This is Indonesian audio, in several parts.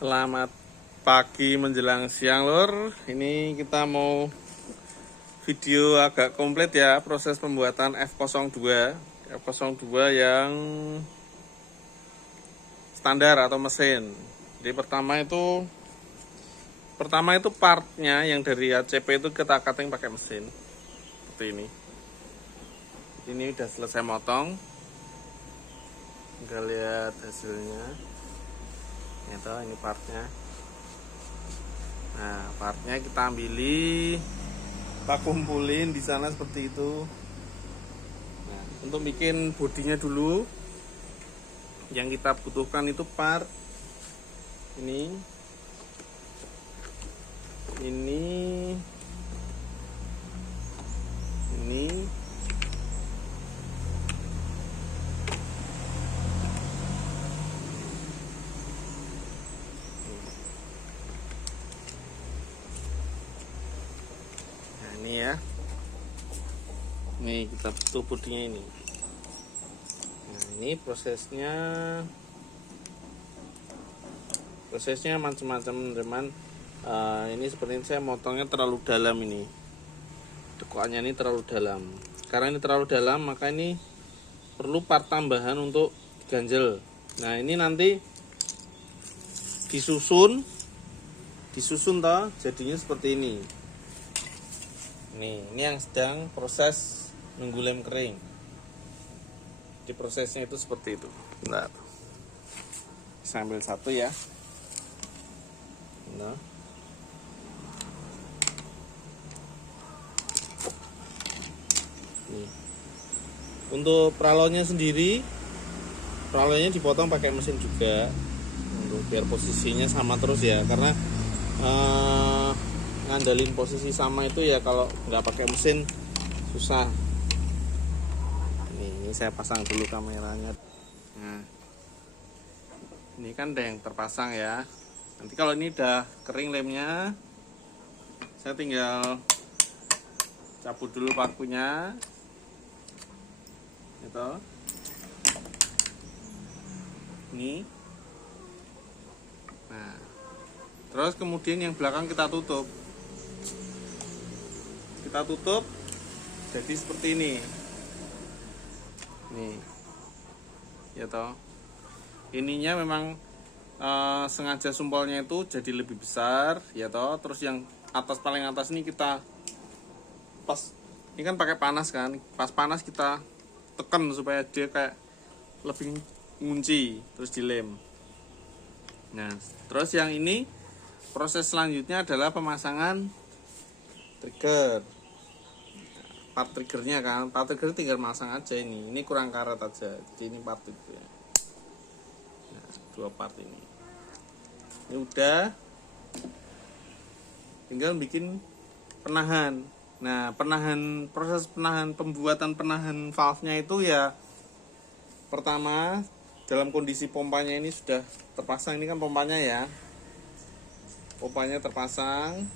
Selamat pagi menjelang siang lur. Ini kita mau video agak komplit ya, proses pembuatan F02 yang standar atau mesin. Jadi pertama itu partnya yang dari ACP itu kita cutting pakai mesin seperti ini. Ini udah selesai motong, tinggal lihat hasilnya. Ini partnya. Nah, partnya kita ambili, kita kumpulin di sana seperti itu. Nah, untuk bikin bodinya dulu, yang kita butuhkan itu part ini, ini, ini ya. Nih kita butuh bodinya ini. Nah, ini prosesnya macam-macam teman. Ini seperti saya motongnya terlalu dalam ini. Dekokannya ini terlalu dalam. Karena ini terlalu dalam, maka ini perlu part tambahan untuk ganjel. Nah, ini nanti disusun toh, jadinya seperti ini. Ini yang sedang proses nunggu lem kering. Di prosesnya itu seperti itu. Bentar. Sambil satu ya. Nah. Nih. Untuk pralonnya sendiri, pralonnya dipotong pakai mesin juga. Untuk biar posisinya sama terus ya, karena ngandalin posisi sama itu ya kalau nggak pakai mesin susah. Ini saya pasang dulu kameranya. Nah, ini kan ada yang terpasang ya. Nanti kalau ini udah kering lemnya, saya tinggal cabut dulu pakunya gitu. Ini. Nah, terus kemudian yang belakang kita tutup jadi seperti ini nih ya toh. Ininya memang sengaja sumpelnya itu jadi lebih besar ya toh. Terus yang paling atas ini kita pas, ini kan pakai panas kan, pas panas kita tekan supaya dia kayak lebih ngunci, terus dilem. Nah, terus yang ini proses selanjutnya adalah pemasangan trigger. Part triggernya kan, part trigger tinggal masang aja ini kurang karat aja, jadi ini part trigger. Nah, dua part ini udah, tinggal bikin penahan. Nah, proses pembuatan penahan valve-nya itu ya, pertama dalam kondisi pompanya ini sudah terpasang. Ini kan pompanya ya, pompanya terpasang,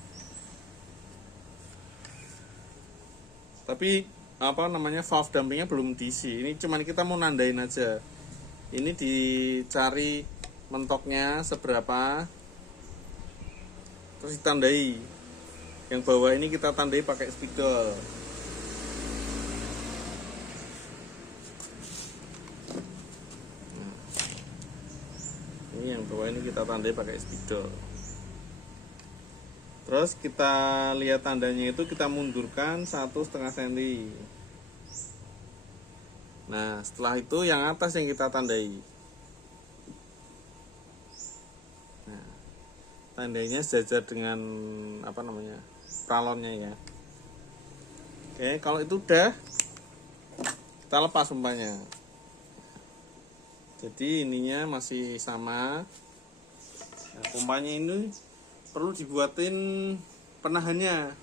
tapi valve dampingnya belum diisi. Ini cuman kita mau nandain aja. Ini dicari mentoknya seberapa, terus ditandai. Yang bawah ini kita tandai pakai spidol. Ini yang bawah ini kita tandai pakai spidol. Terus kita lihat tandanya itu, kita mundurkan 1,5 cm. Nah, setelah itu yang atas yang kita tandai. Nah, tandainya sejajar dengan pralonnya ya. Oke, kalau itu udah, kita lepas umpanya. Jadi ininya masih sama. Nah, pompanya ini perlu dibuatin penahan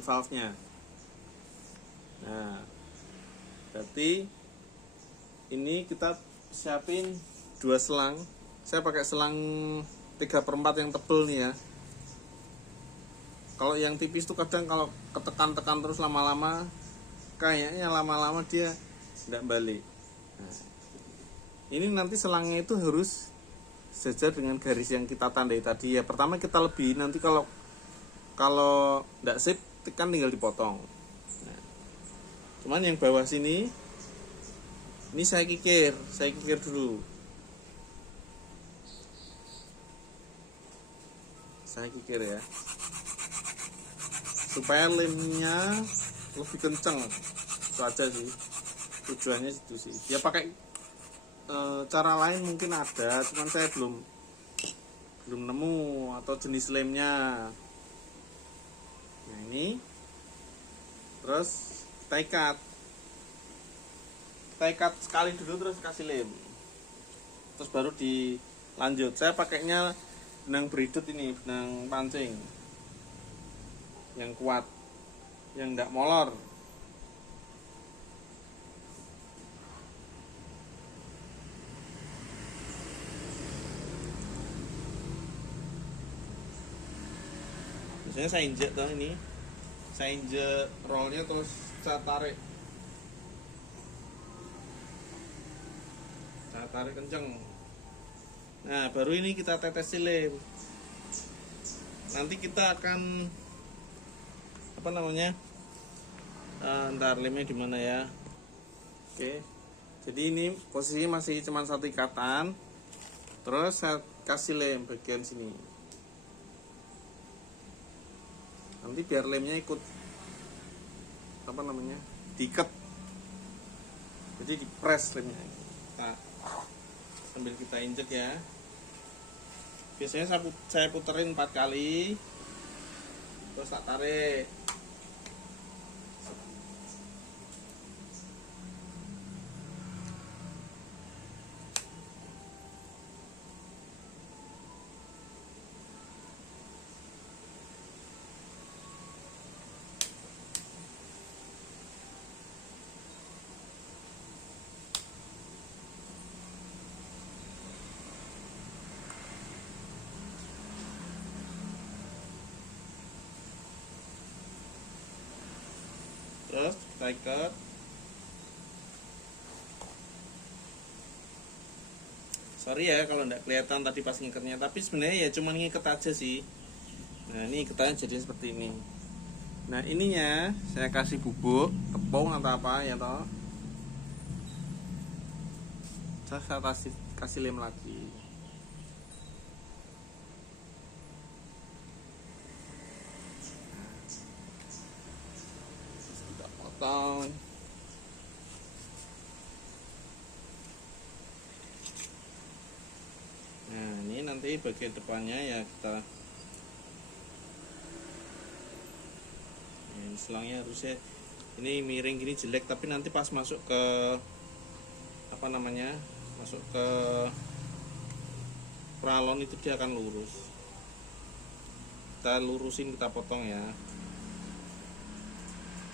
valve-nya. Nah, berarti ini kita siapin 2 selang. Saya pakai selang 3/4 yang tebel nih ya. Kalau yang tipis tuh kadang kalau ketekan-tekan terus lama-lama, kayaknya lama-lama dia nggak balik. Nah, ini nanti selangnya itu harus sejajar dengan garis yang kita tandai tadi ya. Pertama kita lebih, nanti kalau nggak sip kan tinggal dipotong. Nah, cuman yang bawah sini ini saya kikir dulu. Saya kikir ya, supaya lemnya lebih kenceng. Itu aja sih tujuannya, itu sih ya. Pakai cara lain mungkin ada, cuman saya belum nemu atau jenis lemnya. Nah ini terus kita ikat sekali dulu, terus kasih lem, terus baru dilanjut. Saya pakainya benang beridut ini, benang pancing yang kuat, yang enggak molor. Biasanya saya injek tuh, ini saya injek rollnya, terus saya tarik kenceng. Nah baru ini kita tetes lem. Nanti kita akan apa namanya, ntar lemnya di mana ya. Oke, jadi ini posisinya masih cuma satu ikatan, terus saya kasih lem bagian sini. Nanti biar lemnya ikut apa namanya, diikat, jadi dipres lemnya. Nah, sambil kita injek ya. Biasanya saya puterin 4 kali, terus tak tarik. Terus kita ikat. Sorry ya kalau nggak kelihatan tadi pas ngikatnya, tapi sebenarnya ya cuma ngikat aja sih. Nah ini ikatannya jadi seperti ini. Nah ininya saya kasih bubuk tepung atau apa ya toh. Saya kasih lem lagi. Potong. Nah ini nanti bagian depannya ya kita, ini selangnya harusnya ini miring gini jelek, tapi nanti pas masuk ke apa namanya, masuk ke pralon itu dia akan lurus. Kita lurusin, kita potong ya.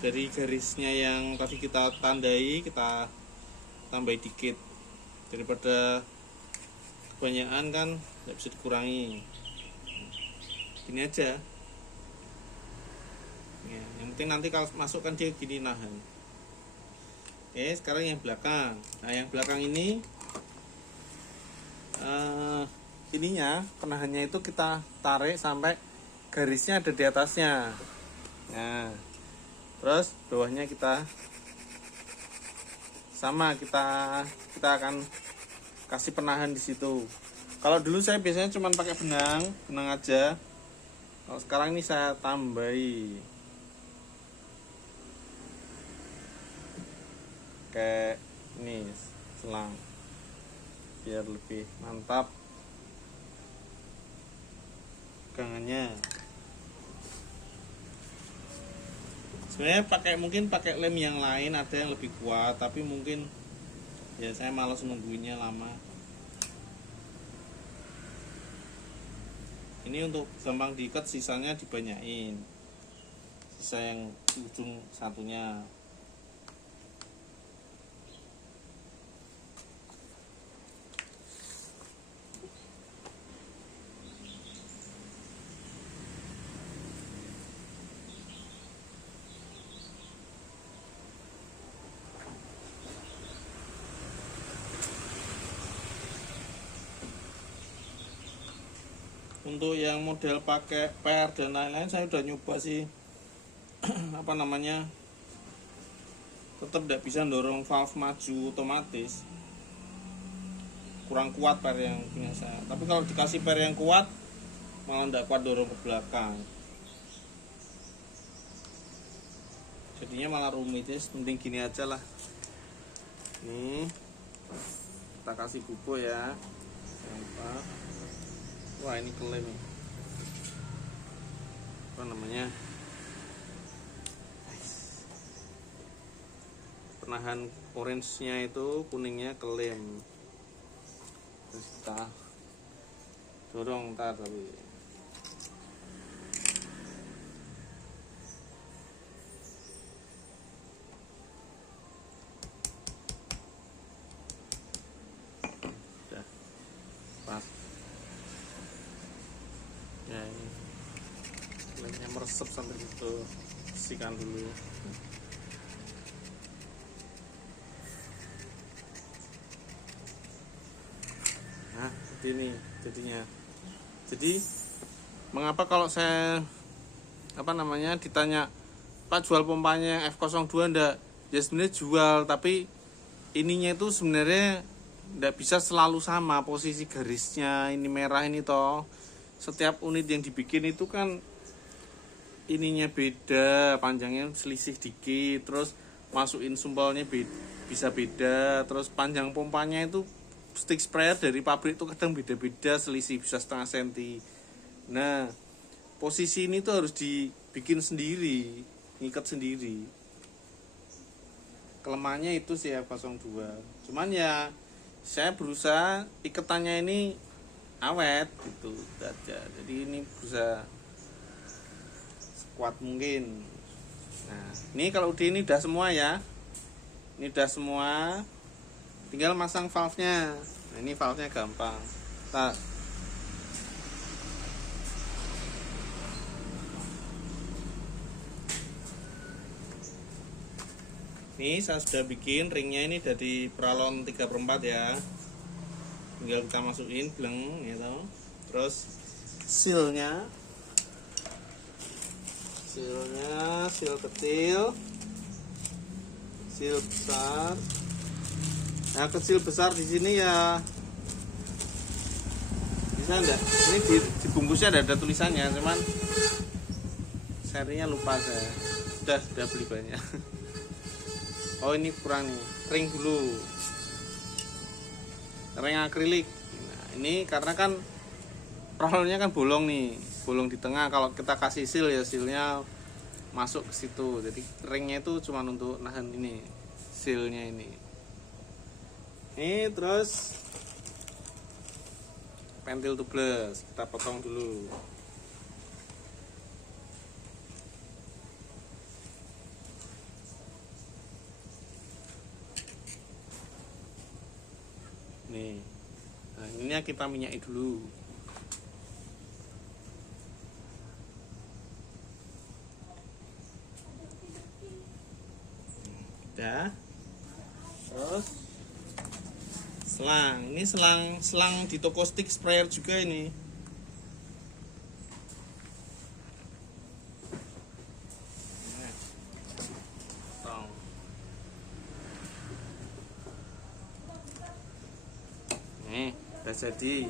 Dari garisnya yang tadi kita tandai, kita tambah dikit, daripada kebanyakan kan nggak bisa dikurangi. Gini aja ya, yang penting nanti kalau masukkan dia gini nahan. Oke, sekarang yang belakang. Nah yang belakang ini ininya, penahannya itu kita tarik sampai garisnya ada di atasnya. Nah terus bawahnya kita sama, kita akan kasih penahan di situ. Kalau dulu saya biasanya cuma pakai benang aja. Kalau sekarang ini saya tambahi kayak ini selang biar lebih mantap pegangannya. Sebenarnya mungkin pakai lem yang lain ada yang lebih kuat, tapi mungkin ya saya malas nungguinnya lama. Ini untuk gampang diikat, sisanya dibanyain, sisa yang ujung satunya. Untuk yang model pakai per dan lain-lain saya udah nyoba sih. Apa namanya, tetap tidak bisa dorong valve maju otomatis, kurang kuat per yang punya saya. Tapi kalau dikasih per yang kuat malah tidak kuat dorong ke belakang, jadinya malah rumit. Ya mending gini aja lah. Nih kita kasih bubo ya. Wah ini klaim nih, apa namanya, penahan orange nya itu, kuningnya klaim. Terus kita dorong ntar, tapi udah pas ya. Ini klaimnya meresep sampai situ, bersihkan dulu. Nah seperti ini jadinya. Jadi mengapa kalau saya apa namanya ditanya, Pak jual pompanya yang F02 ndak? Ya sebenarnya jual, tapi ininya itu sebenarnya ndak bisa selalu sama posisi garisnya. Ini merah ini toh, setiap unit yang dibikin itu kan ininya beda, panjangnya selisih dikit, terus masukin sumpelnya bisa beda, terus panjang pompanya itu stick sprayer dari pabrik itu kadang beda-beda, selisih bisa setengah senti. Nah posisi ini tuh harus dibikin sendiri, ngikat sendiri. Kelemahannya itu sih F02. Cuman ya saya berusaha iketannya ini awet gitu aja. Jadi ini berusaha sekuat mungkin. Nah ini kalau ini udah semua ya, ini udah semua, tinggal masang valve-nya. Nah ini valve-nya gampang. Ini saya sudah bikin ringnya ini dari peralon 3/4 ya. Tinggal kita masukin bleng gitu. Terus sealnya seal kecil, seal besar. Nah kecil besar di sini ya bisa enggak? Ini dibungkusnya ada tulisannya, cuman serinya lupa saya. Sudah beli banyak. Oh ini kurang nih, ring dulu, ring akrilik. Nah ini karena kan rollnya kan bolong nih, bolong di tengah. Kalau kita kasih seal ya sealnya masuk ke situ. Jadi ringnya itu cuma untuk nahan ini, sealnya ini. Ini terus pentil tubeless kita potong dulu. Nih, nah ini kita minyaki dulu. Udah. Terus selang, ini selang di toko stick sprayer juga ini. Nih, udah jadi.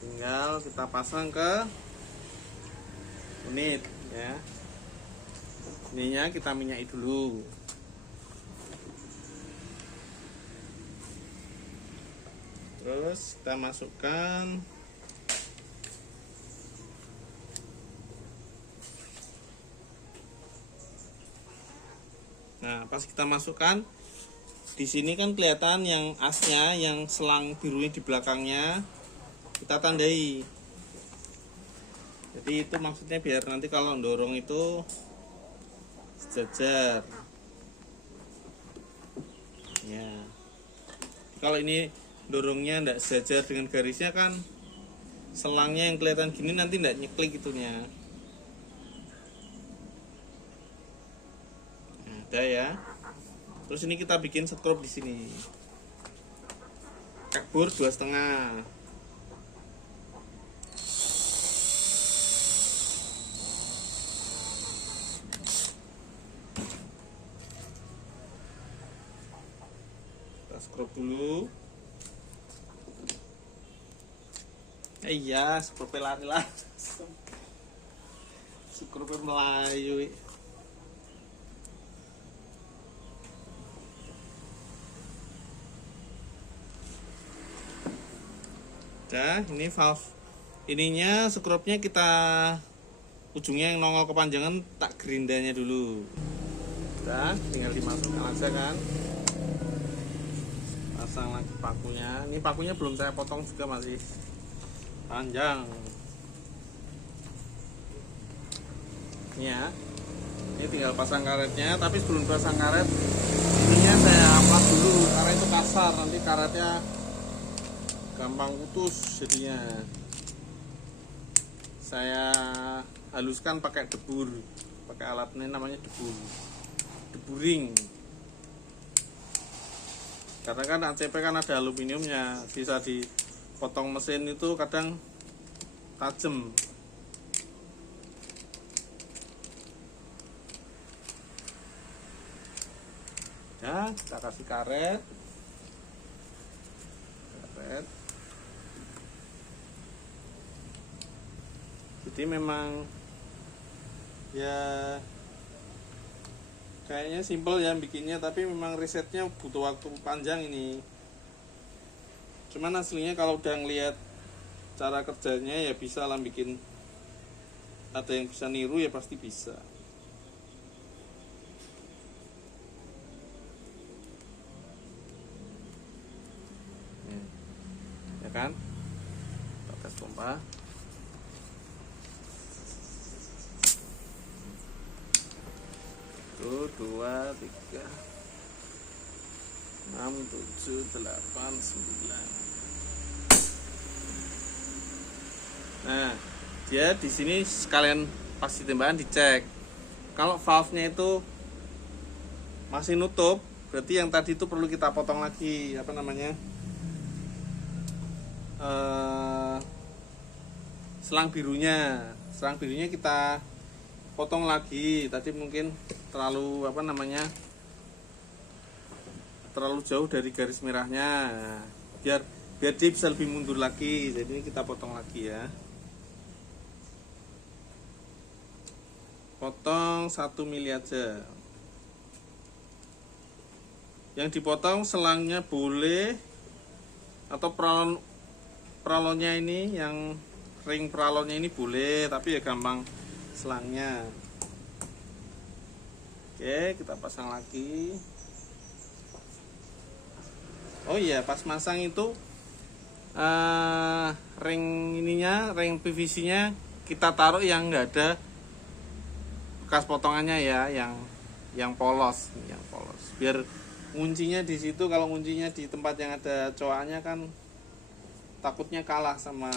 Tinggal kita pasang ke unit ya. Ininya kita minyaki dulu. Terus kita masukkan nah pas kita masukkan di sini kan kelihatan yang asnya, yang selang birunya di belakangnya kita tandai. Jadi itu maksudnya biar nanti kalau dorong itu sejajar ya. Kalau ini dorongnya tidak sejajar dengan garisnya kan selangnya yang kelihatan gini nanti tidak nyeklik itunya. Nah, ada ya. Terus ini kita bikin skrup di sini. Kabur 2,5. scrub dulu. Iya, scrubnya lari-lari. Scrubnya melayu. Nah, ini valve ininya, scrubnya kita ujungnya yang nongol kepanjangan tak gerindanya dulu. Udah, tinggal dimasukkan aja kan. Pasang lagi pakunya. Ini pakunya belum saya potong juga, masih panjang. Ini ya. Ini tinggal pasang karetnya, tapi sebelum pasang karet ininya saya plak dulu karena itu kasar, nanti karetnya gampang putus jadinya. Saya haluskan pakai debur, pakai alat ini namanya debur, deburing. Karena kan ACP kan ada aluminiumnya, bisa dipotong mesin itu kadang tajam. Ya, kita kasih karet. Jadi memang ya kayaknya simple ya bikinnya, tapi memang risetnya butuh waktu panjang ini. Cuman aslinya kalau udah ngeliat cara kerjanya ya bisa lah bikin. Ada yang bisa niru ya pasti bisa. Ya kan? Kita tes pompa. 1, 2, 3, 6, 7, 8, 9. Nah, dia di sini sekalian pas ditembakan dicek. Kalau valve-nya itu masih nutup, berarti yang tadi itu perlu kita potong lagi, apa namanya? Selang birunya. Selang birunya kita potong lagi. Tadi mungkin terlalu apa namanya, terlalu jauh dari garis merahnya. Biar dia bisa lebih mundur lagi, jadi kita potong lagi ya. Potong 1 mili aja. Yang dipotong selangnya boleh, atau pralonnya ini, yang ring pralonnya ini boleh, tapi ya gampang selangnya. Oke, kita pasang lagi. Oh iya, pas masang itu ring ininya, ring PVC nya kita taruh yang enggak ada bekas potongannya ya, yang polos, biar kuncinya di situ. Kalau kuncinya di tempat yang ada coaknya kan takutnya kalah sama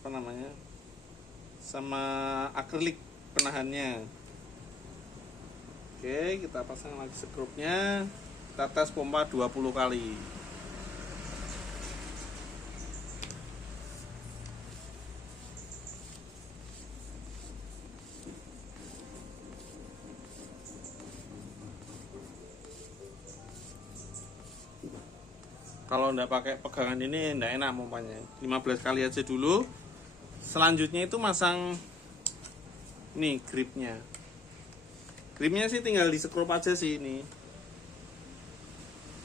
apa namanya, sama akrilik penahannya. Oke, kita pasang lagi skrupnya. Kita tes pompa 20 kali. Kalau nggak pakai pegangan ini nggak enak pompanya. 15 kali aja dulu. Selanjutnya itu masang nih gripnya. Gripnya sih tinggal di skrup aja sih ini.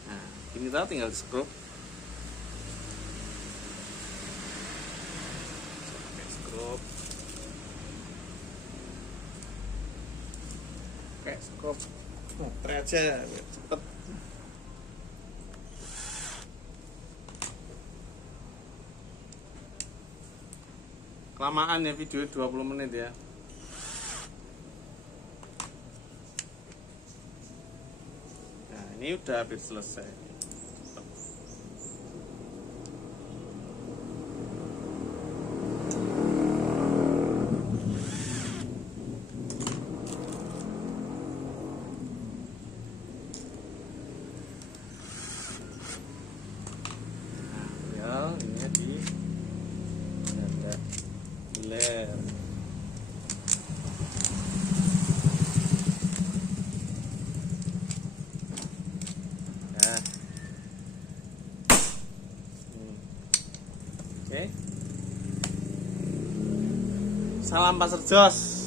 Nah, ini tadi tinggal di skrup. Pakai skrup. Pakai skrup. Muter aja biar cepet. Kelamaan ya video 20 menit ya. Nah, ini udah hampir selesai. Nah, ini di ada hiler. Oke. Salam Pasar Jos.